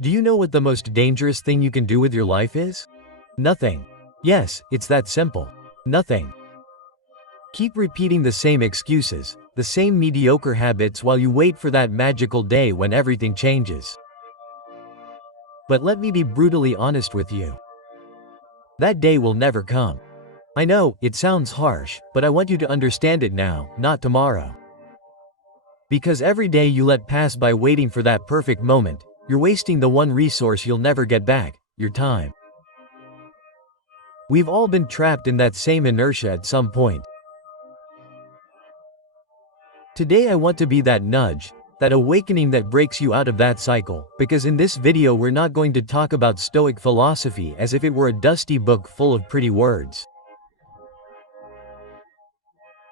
Do you know what the most dangerous thing you can do with your life is? Nothing. Yes, it's that simple. Nothing. Keep repeating the same excuses, the same mediocre habits while you wait for that magical day when everything changes. But let me be brutally honest with you. That day will never come. I know, it sounds harsh, but I want you to understand it now, not tomorrow. Because every day you let pass by waiting for that perfect moment, you're wasting the one resource you'll never get back, your time. We've all been trapped in that same inertia at some point. Today I want to be that nudge, that awakening that breaks you out of that cycle, because in this video we're not going to talk about Stoic philosophy as if it were a dusty book full of pretty words.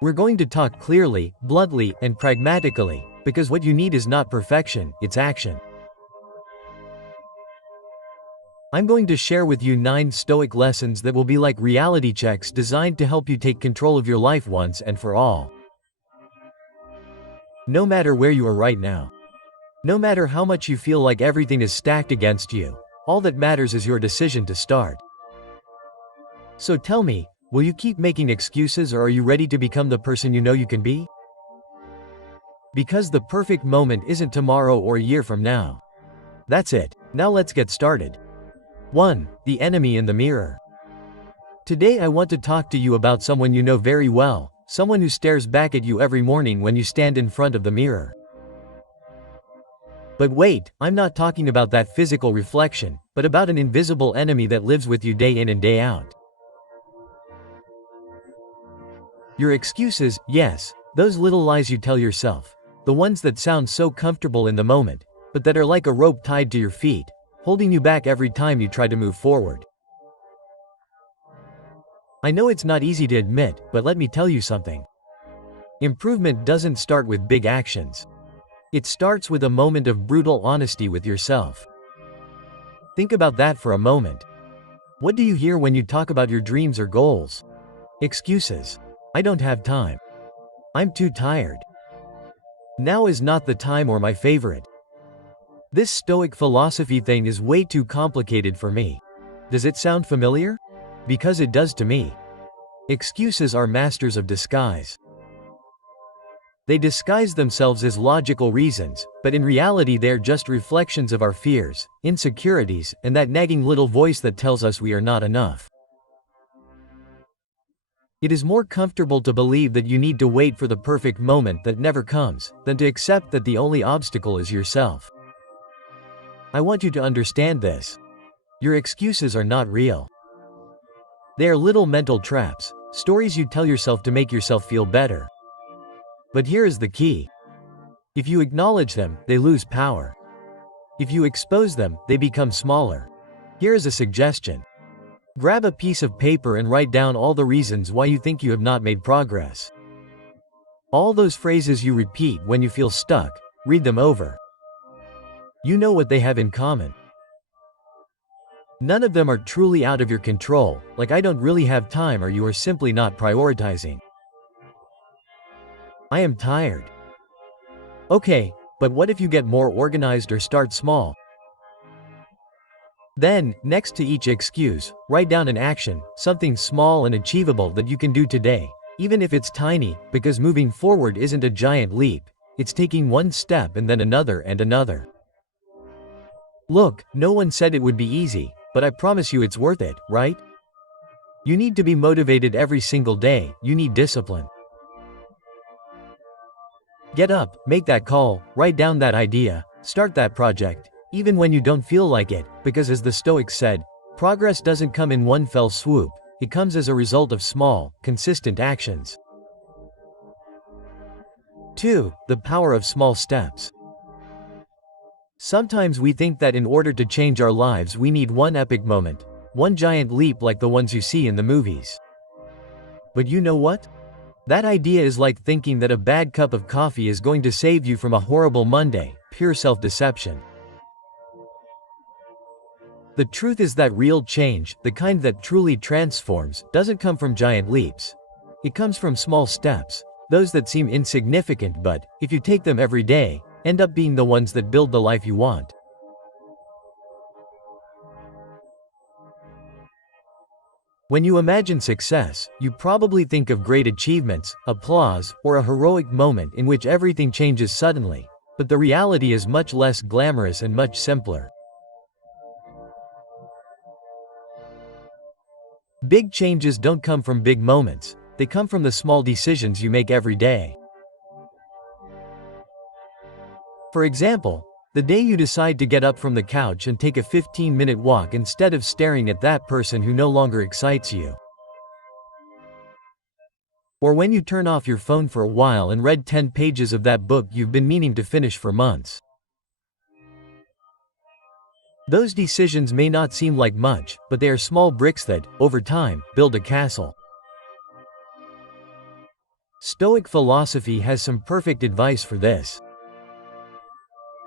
We're going to talk clearly, bluntly, and pragmatically, because what you need is not perfection, it's action. I'm going to share with you 9 Stoic lessons that will be like reality checks designed to help you take control of your life once and for all. No matter where you are right now. No matter how much you feel like everything is stacked against you, all that matters is your decision to start. So tell me, will you keep making excuses or are you ready to become the person you know you can be? Because the perfect moment isn't tomorrow or a year from now. That's it. Now let's get started. 1. The enemy in the mirror. Today I want to talk to you about someone you know very well, someone who stares back at you every morning when you stand in front of the mirror. But wait, I'm not talking about that physical reflection, but about an invisible enemy that lives with you day in and day out. Your excuses, yes, those little lies you tell yourself, the ones that sound so comfortable in the moment, but that are like a rope tied to your feet, holding you back every time you try to move forward. I know it's not easy to admit, but let me tell you something. Improvement doesn't start with big actions. It starts with a moment of brutal honesty with yourself. Think about that for a moment. What do you hear when you talk about your dreams or goals? Excuses. I don't have time. I'm too tired. Now is not the time or my favorite. This Stoic philosophy thing is way too complicated for me. Does it sound familiar? Because it does to me. Excuses are masters of disguise. They disguise themselves as logical reasons, but in reality they're just reflections of our fears, insecurities, and that nagging little voice that tells us we are not enough. It is more comfortable to believe that you need to wait for the perfect moment that never comes, than to accept that the only obstacle is yourself. I want you to understand this. Your excuses are not real. They are little mental traps, stories you tell yourself to make yourself feel better. But here is the key. If you acknowledge them, they lose power. If you expose them, they become smaller. Here is a suggestion. Grab a piece of paper and write down all the reasons why you think you have not made progress. All those phrases you repeat when you feel stuck, read them over. You know what they have in common. None of them are truly out of your control, like I don't really have time or you are simply not prioritizing. I am tired. Okay, but what if you get more organized or start small? Then, next to each excuse, write down an action, something small and achievable that you can do today, even if it's tiny, because moving forward isn't a giant leap, it's taking one step and then another and another. Look, no one said it would be easy, but I promise you it's worth it, right? You need to be motivated every single day, you need discipline. Get up, make that call, write down that idea, start that project, even when you don't feel like it, because as the Stoics said, progress doesn't come in one fell swoop, it comes as a result of small, consistent actions. 2. The power of small steps. Sometimes we think that in order to change our lives we need one epic moment, one giant leap like the ones you see in the movies. But you know what? That idea is like thinking that a bad cup of coffee is going to save you from a horrible Monday, pure self-deception. The truth is that real change, the kind that truly transforms, doesn't come from giant leaps. It comes from small steps, those that seem insignificant but, if you take them every day, end up being the ones that build the life you want. When you imagine success, you probably think of great achievements, applause, or a heroic moment in which everything changes suddenly, but the reality is much less glamorous and much simpler. Big changes don't come from big moments, they come from the small decisions you make every day. For example, the day you decide to get up from the couch and take a 15-minute walk instead of staring at that person who no longer excites you. Or when you turn off your phone for a while and read 10 pages of that book you've been meaning to finish for months. Those decisions may not seem like much, but they are small bricks that, over time, build a castle. Stoic philosophy has some perfect advice for this.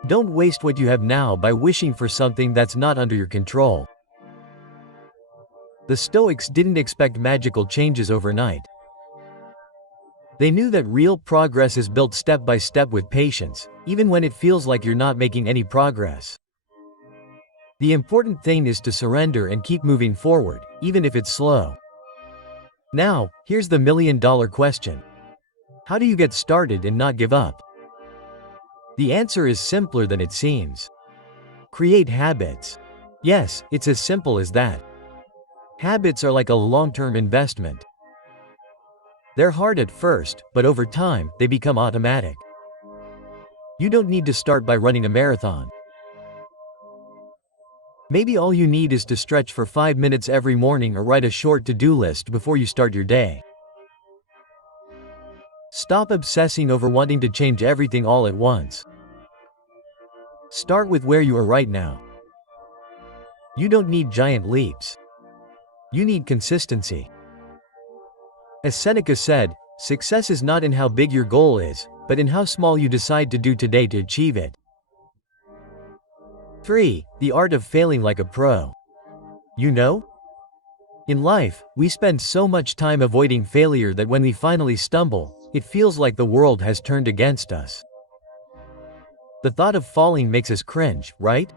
Don't waste what you have now by wishing for something that's not under your control. The Stoics didn't expect magical changes overnight. They knew that real progress is built step by step with patience, even when it feels like you're not making any progress. The important thing is to surrender and keep moving forward, even if it's slow. Now, here's the million-dollar question. How do you get started and not give up? The answer is simpler than it seems. Create habits. Yes, it's as simple as that. Habits are like a long-term investment. They're hard at first, but over time, they become automatic. You don't need to start by running a marathon. Maybe all you need is to stretch for 5 minutes every morning or write a short to-do list before you start your day. Stop obsessing over wanting to change everything all at once. Start with where you are right now. You don't need giant leaps. You need consistency. As Séneca said, success is not in how big your goal is, but in how small you decide to do today to achieve it. 3. The art of failing like a pro. You know? In life, we spend so much time avoiding failure that when we finally stumble, it feels like the world has turned against us. The thought of falling makes us cringe, right?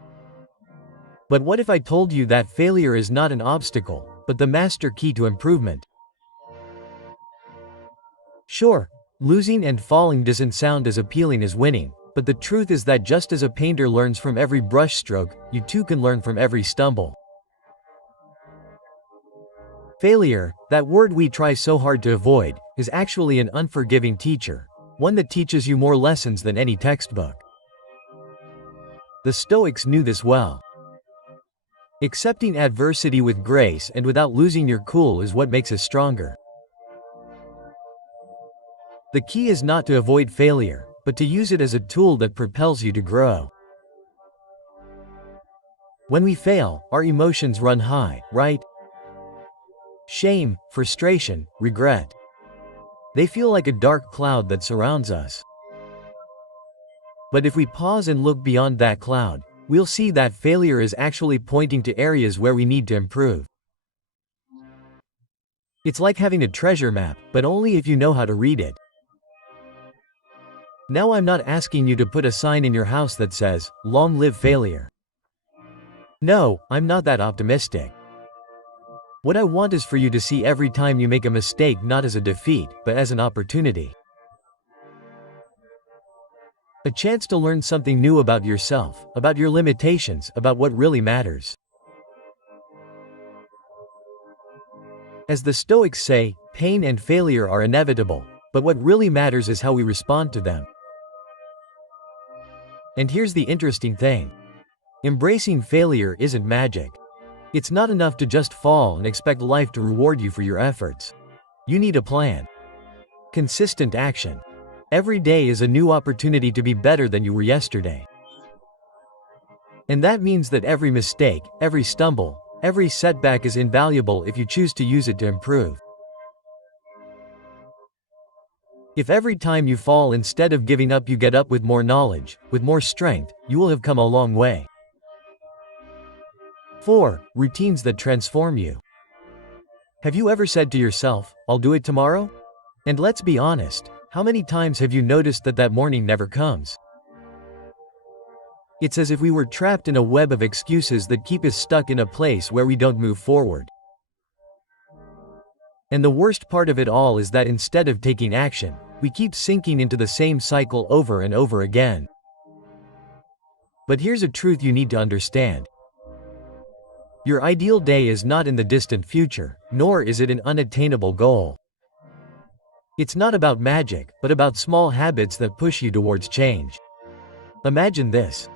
But what if I told you that failure is not an obstacle, but the master key to improvement? Sure, losing and falling doesn't sound as appealing as winning, but the truth is that just as a painter learns from every brushstroke, you too can learn from every stumble. Failure, that word we try so hard to avoid, is actually an unforgiving teacher, one that teaches you more lessons than any textbook. The Stoics knew this well. Accepting adversity with grace and without losing your cool is what makes us stronger. The key is not to avoid failure, but to use it as a tool that propels you to grow. When we fail, our emotions run high, right? Shame, frustration, regret. They feel like a dark cloud that surrounds us. But if we pause and look beyond that cloud, we'll see that failure is actually pointing to areas where we need to improve. It's like having a treasure map, but only if you know how to read it. Now I'm not asking you to put a sign in your house that says, "Long live failure." No, I'm not that optimistic. What I want is for you to see every time you make a mistake not as a defeat, but as an opportunity. A chance to learn something new about yourself, about your limitations, about what really matters. As the Stoics say, pain and failure are inevitable, but what really matters is how we respond to them. And here's the interesting thing. Embracing failure isn't magic. It's not enough to just fall and expect life to reward you for your efforts. You need a plan. Consistent action. Every day is a new opportunity to be better than you were yesterday. And that means that every mistake, every stumble, every setback is invaluable if you choose to use it to improve. If every time you fall instead of giving up you get up with more knowledge, with more strength, you will have come a long way. 4. Routines that transform you. Have you ever said to yourself, "I'll do it tomorrow"? And let's be honest, how many times have you noticed that morning never comes? It's as if we were trapped in a web of excuses that keep us stuck in a place where we don't move forward. And the worst part of it all is that instead of taking action, we keep sinking into the same cycle over and over again. But here's a truth you need to understand. Your ideal day is not in the distant future, nor is it an unattainable goal. It's not about magic, but about small habits that push you towards change. Imagine this.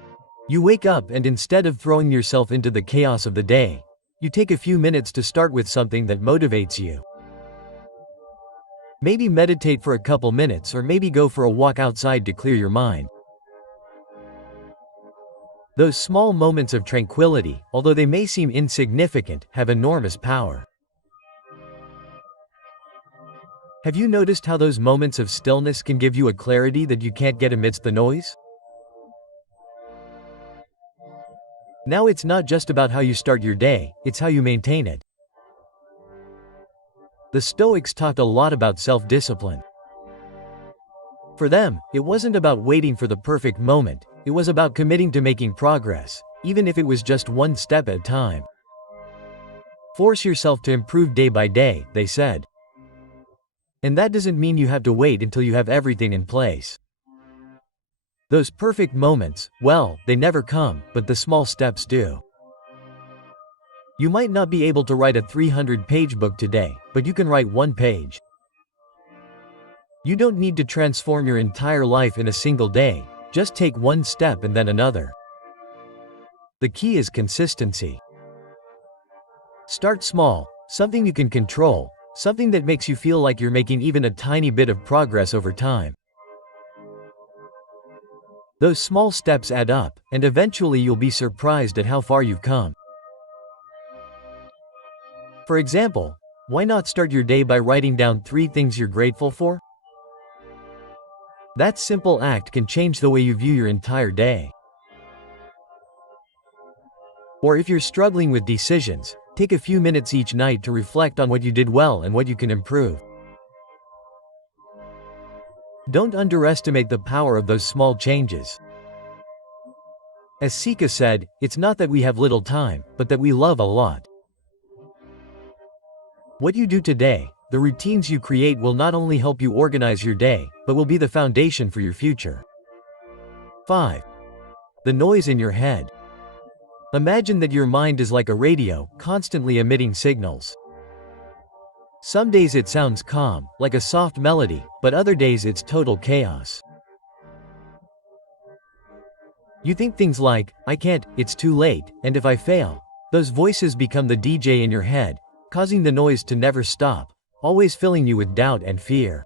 You wake up and instead of throwing yourself into the chaos of the day, you take a few minutes to start with something that motivates you. Maybe meditate for a couple minutes, or maybe go for a walk outside to clear your mind. Those small moments of tranquility, although they may seem insignificant, have enormous power. Have you noticed how those moments of stillness can give you a clarity that you can't get amidst the noise? Now it's not just about how you start your day, it's how you maintain it. The Stoics talked a lot about self-discipline. For them, it wasn't about waiting for the perfect moment, it was about committing to making progress, even if it was just one step at a time. Force yourself to improve day by day, they said. And that doesn't mean you have to wait until you have everything in place. Those perfect moments, well, they never come, but the small steps do. You might not be able to write a 300-page book today, but you can write one page. You don't need to transform your entire life in a single day, just take one step and then another. The key is consistency. Start small, something you can control, something that makes you feel like you're making even a tiny bit of progress over time. Those small steps add up, and eventually you'll be surprised at how far you've come. For example, why not start your day by writing down 3 things you're grateful for? That simple act can change the way you view your entire day. Or if you're struggling with decisions, take a few minutes each night to reflect on what you did well and what you can improve. Don't underestimate the power of those small changes. As Séneca said, it's not that we have little time, but that we love a lot. What you do today, the routines you create will not only help you organize your day, but will be the foundation for your future. 5. The noise in your head. Imagine that your mind is like a radio, constantly emitting signals. Some days it sounds calm, like a soft melody, but other days it's total chaos. You think things like, I can't, it's too late, and if I fail. Those voices become the DJ in your head, causing the noise to never stop, always filling you with doubt and fear.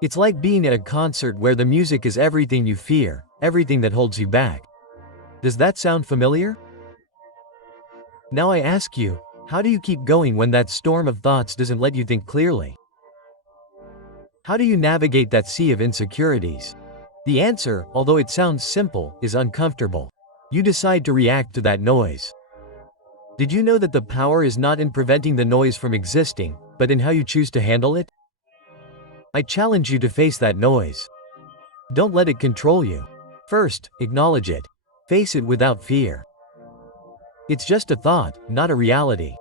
It's like being at a concert where the music is everything you fear, everything that holds you back. Does that sound familiar? Now I ask you, how do you keep going when that storm of thoughts doesn't let you think clearly? How do you navigate that sea of insecurities? The answer, although it sounds simple, is uncomfortable. You decide to react to that noise. Did you know that the power is not in preventing the noise from existing, but in how you choose to handle it? I challenge you to face that noise. Don't let it control you. First, acknowledge it. Face it without fear. It's just a thought, not a reality.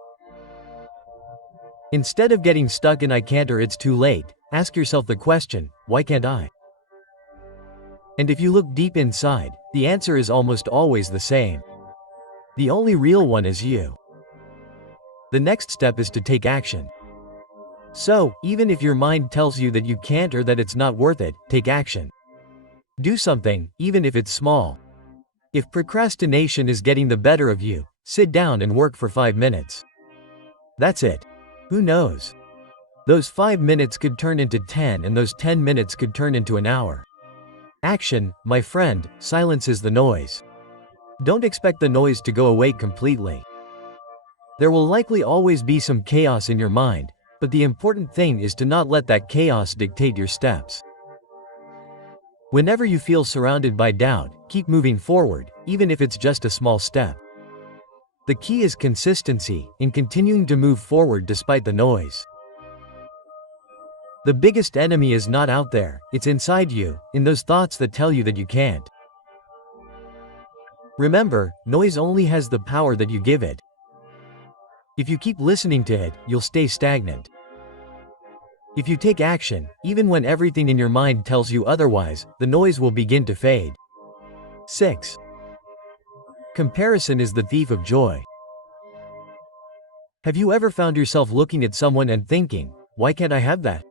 Instead of getting stuck in I can't or it's too late, ask yourself the question, why can't I? And if you look deep inside, the answer is almost always the same. The only real one is you. The next step is to take action. So, even if your mind tells you that you can't or that it's not worth it, take action. Do something, even if it's small. If procrastination is getting the better of you, sit down and work for 5 minutes. That's it. Who knows? Those 5 minutes could turn into 10, and those 10 minutes could turn into an hour. Action, my friend, silences the noise. Don't expect the noise to go away completely. There will likely always be some chaos in your mind, but the important thing is to not let that chaos dictate your steps. Whenever you feel surrounded by doubt, keep moving forward, even if it's just a small step. The key is consistency, in continuing to move forward despite the noise. The biggest enemy is not out there, it's inside you, in those thoughts that tell you that you can't. Remember, noise only has the power that you give it. If you keep listening to it, you'll stay stagnant. If you take action, even when everything in your mind tells you otherwise, the noise will begin to fade. 6. Comparison is the thief of joy. Have you ever found yourself looking at someone and thinking, why can't I have that?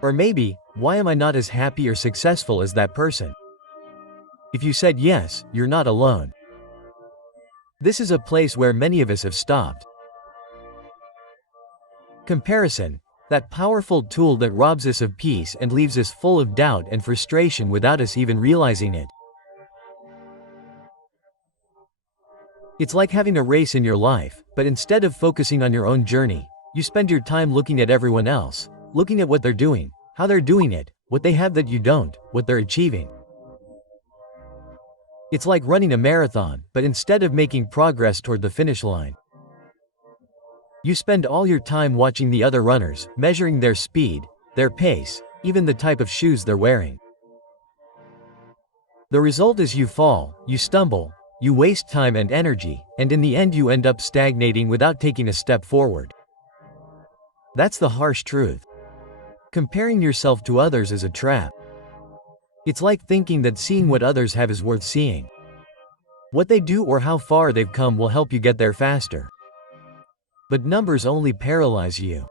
Or maybe, why am I not as happy or successful as that person? If you said yes, you're not alone. This is a place where many of us have stopped. Comparison, that powerful tool that robs us of peace and leaves us full of doubt and frustration without us even realizing it. It's like having a race in your life, but instead of focusing on your own journey, you spend your time looking at everyone else, looking at what they're doing, how they're doing it, what they have that you don't, what they're achieving. It's like running a marathon, but instead of making progress toward the finish line, you spend all your time watching the other runners, measuring their speed, their pace, even the type of shoes they're wearing. The result is you fall, you stumble, you waste time and energy, and in the end you end up stagnating without taking a step forward. That's the harsh truth. Comparing yourself to others is a trap. It's like thinking that seeing what others have is worth seeing. What they do or how far they've come will help you get there faster. But numbers only paralyze you.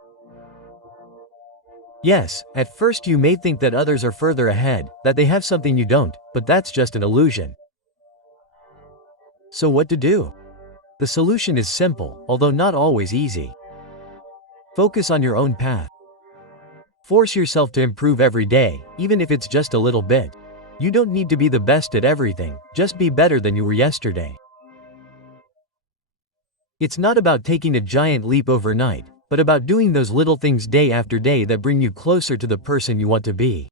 Yes, at first you may think that others are further ahead, that they have something you don't, but that's just an illusion. So what to do? The solution is simple, although not always easy. Focus on your own path. Force yourself to improve every day, even if it's just a little bit. You don't need to be the best at everything, just be better than you were yesterday. It's not about taking a giant leap overnight, but about doing those little things day after day that bring you closer to the person you want to be.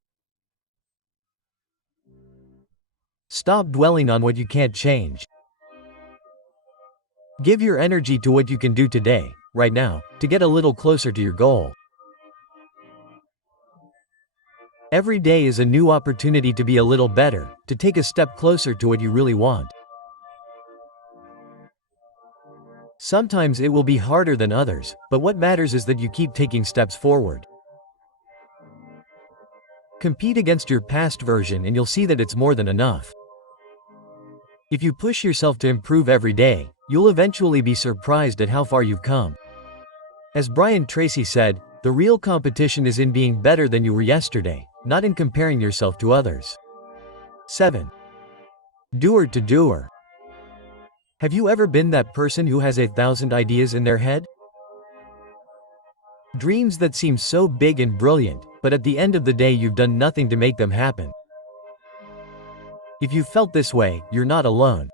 Stop dwelling on what you can't change. Give your energy to what you can do today, right now, to get a little closer to your goal. Every day is a new opportunity to be a little better, to take a step closer to what you really want. Sometimes it will be harder than others, but what matters is that you keep taking steps forward. Compete against your past version and you'll see that it's more than enough. If you push yourself to improve every day, you'll eventually be surprised at how far you've come. As Brian Tracy said, the real competition is in being better than you were yesterday, not in comparing yourself to others. 7. Doer to doer. Have you ever been that person who has 1,000 ideas in their head? Dreams that seem so big and brilliant, but at the end of the day you've done nothing to make them happen. If you felt this way, you're not alone.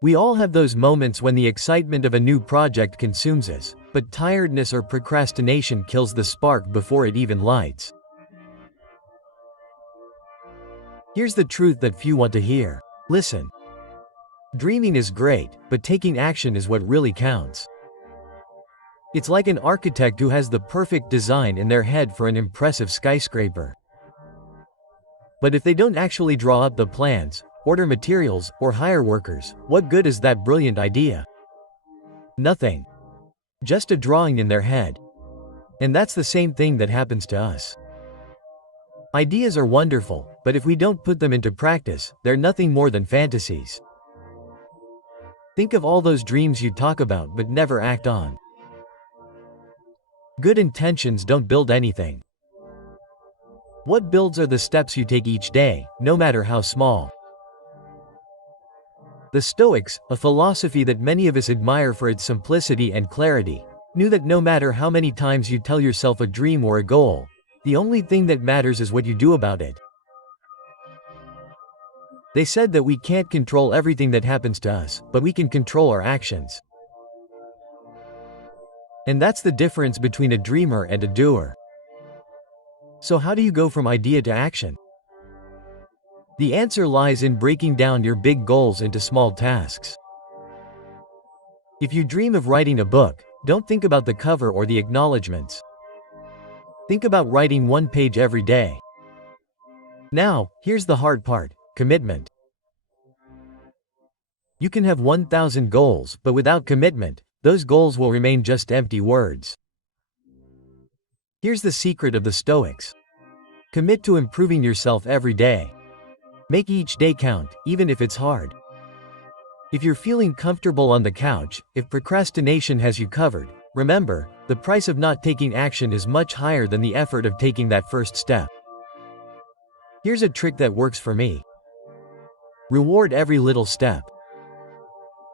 We all have those moments when the excitement of a new project consumes us, but tiredness or procrastination kills the spark before it even lights. Here's the truth that few want to hear. Listen. Dreaming is great, but taking action is what really counts. It's like an architect who has the perfect design in their head for an impressive skyscraper. But if they don't actually draw up the plans, order materials, or hire workers, what good is that brilliant idea? Nothing. Just a drawing in their head. And that's the same thing that happens to us. Ideas are wonderful, but if we don't put them into practice, they're nothing more than fantasies. Think of all those dreams you talk about but never act on. Good intentions don't build anything. What builds are the steps you take each day, no matter how small. The Stoics, a philosophy that many of us admire for its simplicity and clarity, knew that no matter how many times you tell yourself a dream or a goal, the only thing that matters is what you do about it. They said that we can't control everything that happens to us, but we can control our actions. And that's the difference between a dreamer and a doer. So how do you go from idea to action? The answer lies in breaking down your big goals into small tasks. If you dream of writing a book, don't think about the cover or the acknowledgments. Think about writing one page every day. Now, here's the hard part: commitment. You can have 1,000 goals, but without commitment, those goals will remain just empty words. Here's the secret of the Stoics. Commit to improving yourself every day. Make each day count, even if it's hard. If you're feeling comfortable on the couch, if procrastination has you covered, remember, the price of not taking action is much higher than the effort of taking that first step. Here's a trick that works for me. Reward every little step.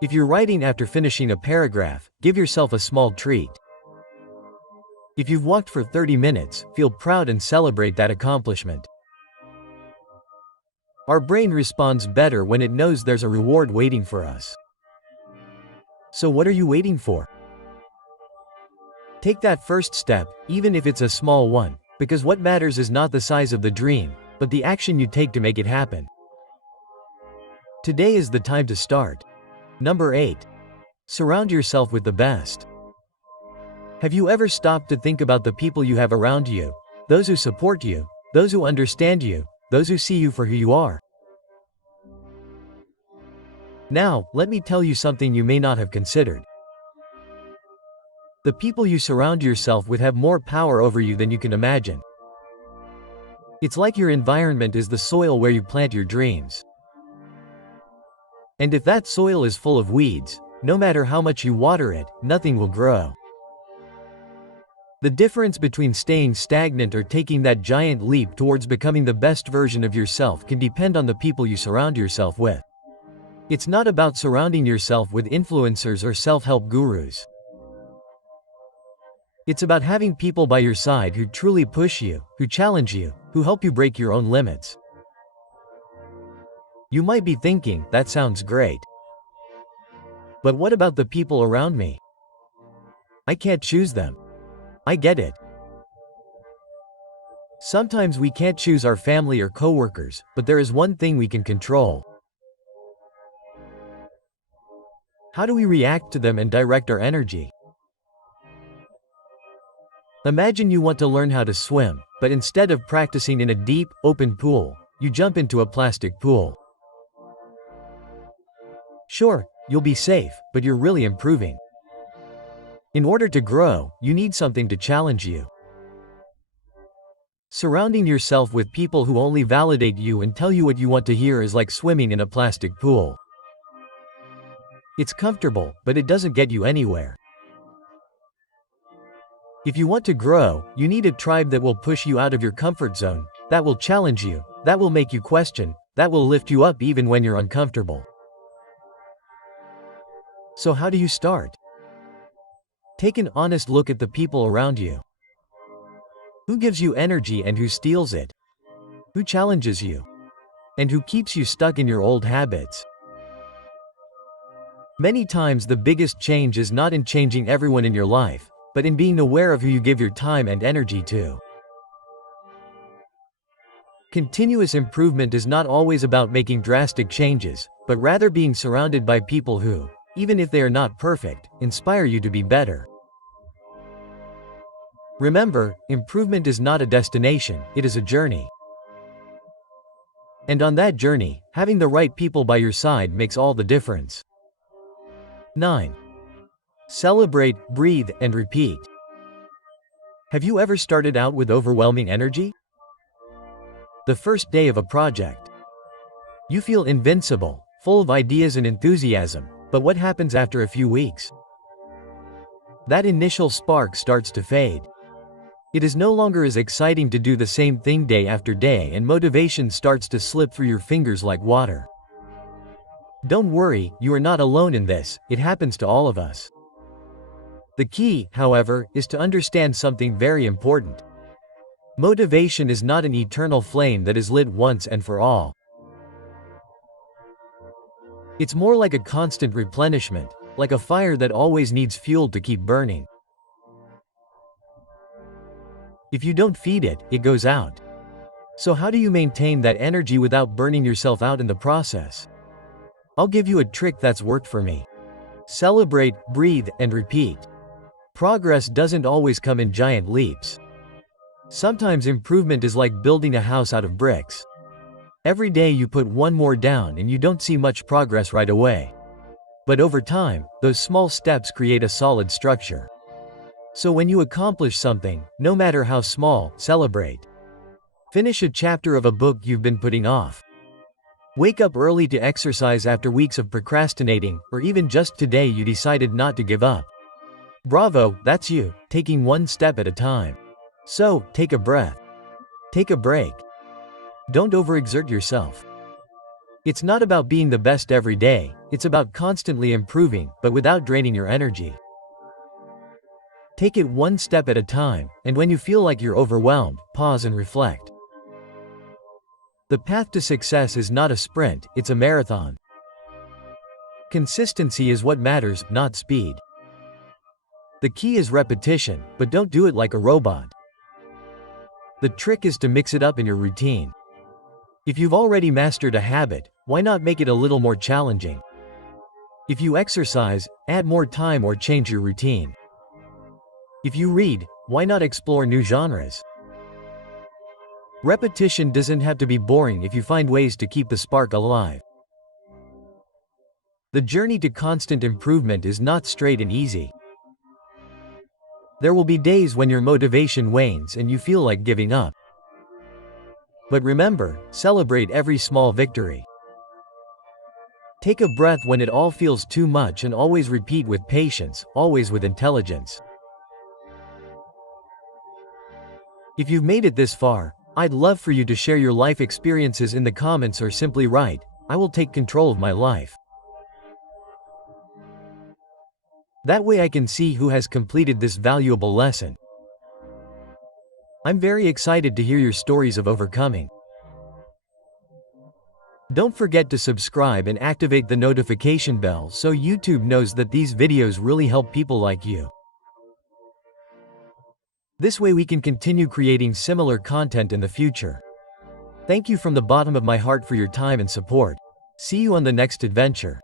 If you're writing after finishing a paragraph, give yourself a small treat. If you've walked for 30 minutes, feel proud and celebrate that accomplishment. Our brain responds better when it knows there's a reward waiting for us. So what are you waiting for? Take that first step, even if it's a small one, because what matters is not the size of the dream, but the action you take to make it happen. Today is the time to start. Number 8. Surround yourself with the best. Have you ever stopped to think about the people you have around you, those who support you, those who understand you, those who see you for who you are? Now, let me tell you something you may not have considered. The people you surround yourself with have more power over you than you can imagine. It's like your environment is the soil where you plant your dreams. And if that soil is full of weeds, no matter how much you water it, nothing will grow. The difference between staying stagnant or taking that giant leap towards becoming the best version of yourself can depend on the people you surround yourself with. It's not about surrounding yourself with influencers or self-help gurus. It's about having people by your side who truly push you, who challenge you, who help you break your own limits. You might be thinking, that sounds great. But what about the people around me? I can't choose them. I get it. Sometimes we can't choose our family or coworkers, but there is one thing we can control. How do we react to them and direct our energy? Imagine you want to learn how to swim, but instead of practicing in a deep, open pool, you jump into a plastic pool. Sure, you'll be safe, but you're really improving. In order to grow, you need something to challenge you. Surrounding yourself with people who only validate you and tell you what you want to hear is like swimming in a plastic pool. It's comfortable, but it doesn't get you anywhere. If you want to grow, you need a tribe that will push you out of your comfort zone, that will challenge you, that will make you question, that will lift you up even when you're uncomfortable. So how do you start? Take an honest look at the people around you. Who gives you energy and who steals it? Who challenges you? And who keeps you stuck in your old habits? Many times the biggest change is not in changing everyone in your life, but in being aware of who you give your time and energy to. Continuous improvement is not always about making drastic changes, but rather being surrounded by people who, even if they are not perfect, inspire you to be better. Remember, improvement is not a destination, it is a journey. And on that journey, having the right people by your side makes all the difference. 9. Celebrate, breathe, and repeat. Have you ever started out with overwhelming energy? The first day of a project. You feel invincible, full of ideas and enthusiasm, but what happens after a few weeks? That initial spark starts to fade. It is no longer as exciting to do the same thing day after day, and motivation starts to slip through your fingers like water. Don't worry, you are not alone in this, it happens to all of us. The key, however, is to understand something very important. Motivation is not an eternal flame that is lit once and for all. It's more like a constant replenishment, like a fire that always needs fuel to keep burning. If you don't feed it, it goes out. So how do you maintain that energy without burning yourself out in the process? I'll give you a trick that's worked for me. Celebrate, breathe, and repeat. Progress doesn't always come in giant leaps. Sometimes improvement is like building a house out of bricks. Every day you put one more down and you don't see much progress right away. But over time, those small steps create a solid structure. So when you accomplish something, no matter how small, celebrate. Finish a chapter of a book you've been putting off. Wake up early to exercise after weeks of procrastinating, or even just today you decided not to give up. Bravo, that's you, taking one step at a time. So, take a breath. Take a break. Don't overexert yourself. It's not about being the best every day, it's about constantly improving, but without draining your energy. Take it one step at a time, and when you feel like you're overwhelmed, pause and reflect. The path to success is not a sprint, it's a marathon. Consistency is what matters, not speed. The key is repetition, but don't do it like a robot. The trick is to mix it up in your routine. If you've already mastered a habit, why not make it a little more challenging? If you exercise, add more time or change your routine. If you read, why not explore new genres? Repetition doesn't have to be boring if you find ways to keep the spark alive. The journey to constant improvement is not straight and easy. There will be days when your motivation wanes and you feel like giving up. But remember, celebrate every small victory. Take a breath when it all feels too much and always repeat with patience, always with intelligence. If you've made it this far, I'd love for you to share your life experiences in the comments or simply write, "I will take control of my life." That way I can see who has completed this valuable lesson. I'm very excited to hear your stories of overcoming. Don't forget to subscribe and activate the notification bell so YouTube knows that these videos really help people like you. This way we can continue creating similar content in the future. Thank you from the bottom of my heart for your time and support. See you on the next adventure.